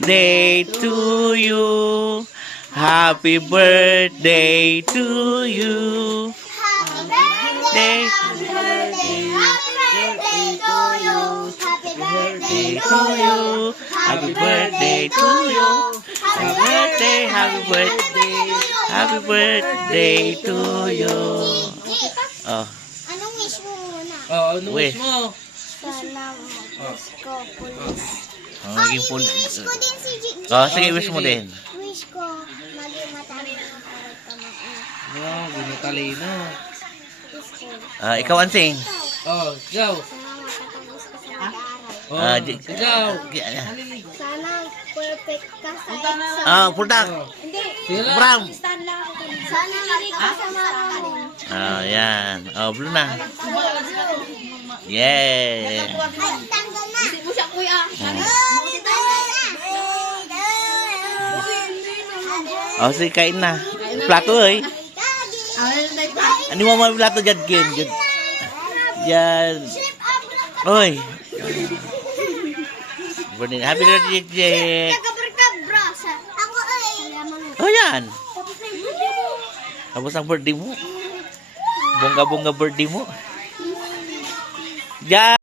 birthday to you. Happy birthday to you. Day to you. Happy birthday to you. Happy birthday, happy birthday. Happy birthday to you. Oh, Anong wish mo muna? Ano wish wish mo? Sana wish ko pulis. maging pulis. Wish ko din si Gigi. Oh, sige, wish mo din. Wish ko maging matalino para tumakas. Wow, ginatalino. Wish ko. Ikaw, Ansing. Ikaw. Sana makatapos ka sa mag-aaral. Ikaw. Sana perfect ka sa exam. Puldak. Hindi. Sila. Bram. Sana mali ka sa marami. Yan. Blue na. Yeah. Ay, tanggal na. Hindi mo siya kuya. Sige, kain na. Plato, eh. Ano mo mga plato dyan, Ken? Dyan. Oy. Happy birthday, Jack. Nagkabarkabra sa ako ay. Oh, yan. Tapos ang birthday mo. Bongga-bongga birthday mo. Yan.